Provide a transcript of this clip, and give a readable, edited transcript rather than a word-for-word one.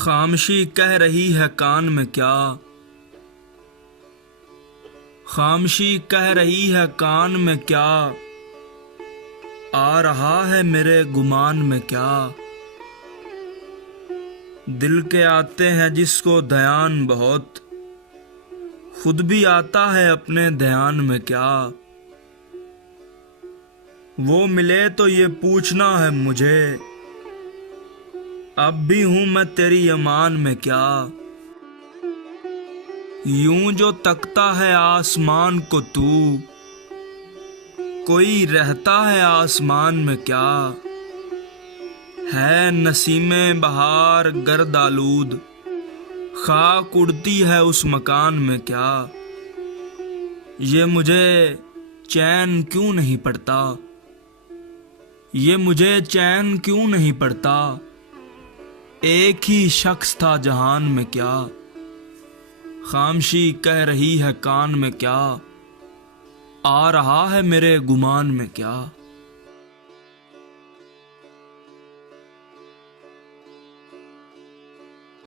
खामोशी कह रही है कान में क्या, खामोशी कह रही है कान में क्या, आ रहा है मेरे गुमान में क्या। दिल के आते हैं जिसको ध्यान बहुत, खुद भी आता है अपने ध्यान में क्या। वो मिले तो ये पूछना है मुझे, अब भी हूं मैं तेरी अमान में क्या। यूं जो तकता है आसमान को तू, कोई रहता है आसमान में क्या। है नसीमे बहार गर्द आलूद, खाक उड़ती है उस मकान में क्या। ये मुझे चैन क्यों नहीं पड़ता, ये मुझे चैन क्यों नहीं पड़ता। एक ही शख्स था जहान में क्या, खामोशी कह रही है कान में क्या, आ रहा है मेरे गुमान में क्या।